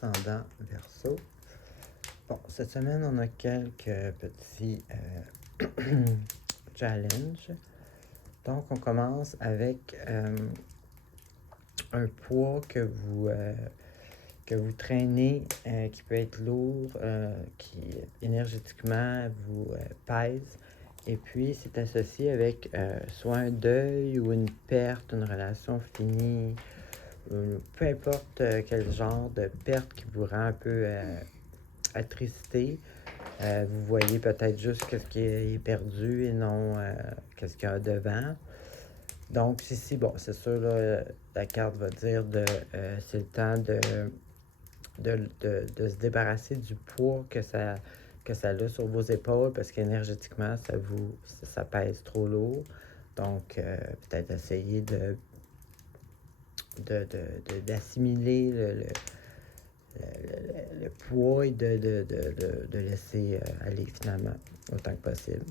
ascendant Verseau. Bon, cette semaine, on a quelques petits challenges. Donc, on commence avec un poids que vous traînez, qui peut être lourd, qui énergétiquement vous pèse. Et puis, c'est associé avec soit un deuil ou une perte, une relation finie, peu importe quel genre de perte qui vous rend un peu attristé. Vous voyez peut-être juste ce qui est perdu et non qu'est-ce qu'il y a devant. Donc, ici, bon, c'est sûr, là, la carte va dire c'est le temps de se débarrasser du poids que ça a sur vos épaules parce qu'énergétiquement, ça pèse trop lourd. Donc, peut-être essayer d'assimiler le poids et de laisser aller finalement autant que possible.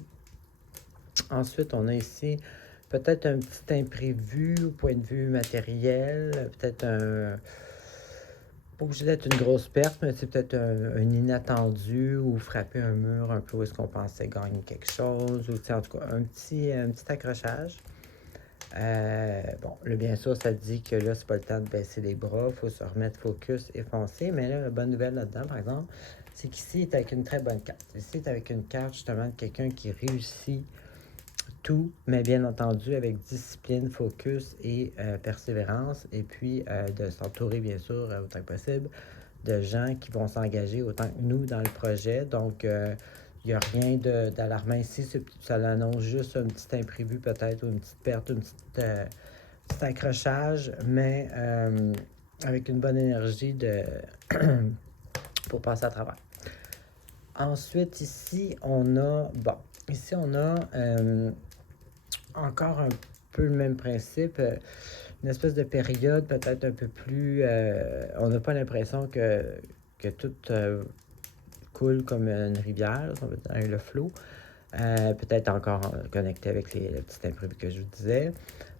Ensuite, on a ici peut-être un petit imprévu au point de vue matériel, peut-être pas obligé d'être une grosse perte, mais c'est peut-être un inattendu ou frapper un mur un peu où est-ce qu'on pensait gagner quelque chose, ou en tout cas un petit accrochage. Bon, là, bien sûr, ça dit que là, c'est pas le temps de baisser les bras, il faut se remettre focus et foncer. Mais là, la bonne nouvelle là-dedans, par exemple, c'est qu'ici, il est avec une très bonne carte. Ici, il est avec une carte, justement, de quelqu'un qui réussit tout, mais bien entendu, avec discipline, focus et persévérance. Et puis, de s'entourer, bien sûr, autant que possible, de gens qui vont s'engager autant que nous dans le projet. Donc, il n'y a rien d'alarmant ici. Ça l'annonce juste un petit imprévu peut-être, ou une petite perte, petit accrochage, mais avec une bonne énergie pour passer à travers. Ensuite, ici, on a encore un peu le même principe, une espèce de période peut-être un peu plus... on n'a pas l'impression que tout coule comme une rivière, on va dire, le flot. Peut-être encore connecté avec les petits imprévus que je vous disais.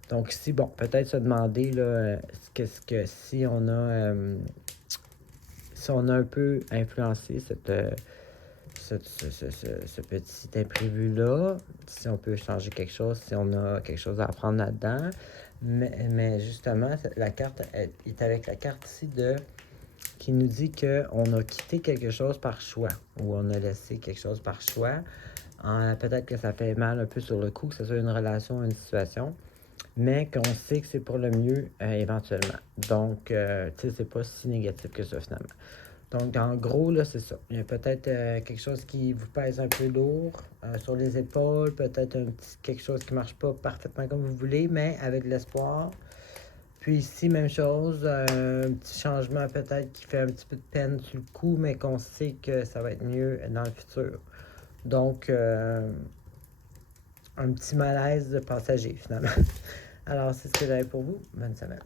Donc ici, bon, peut-être se demander là, qu'est-ce que si on a un peu influencé ce petit imprévu-là, si on peut changer quelque chose, si on a quelque chose à apprendre là-dedans. Mais justement, la carte est avec la carte ici qui nous dit qu'on a quitté quelque chose par choix, ou on a laissé quelque chose par choix. Peut-être que ça fait mal un peu sur le coup, que ce soit une relation ou une situation, mais qu'on sait que c'est pour le mieux éventuellement. Donc, tu sais, c'est pas si négatif que ça finalement. Donc, en gros, là, c'est ça. Il y a peut-être quelque chose qui vous pèse un peu lourd sur les épaules, peut-être quelque chose qui ne marche pas parfaitement comme vous voulez, mais avec de l'espoir. Puis ici, même chose, un petit changement peut-être qui fait un petit peu de peine sur le coup, mais qu'on sait que ça va être mieux dans le futur. Donc, un petit malaise passager finalement. Alors, c'est ce que j'avais pour vous. Bonne semaine.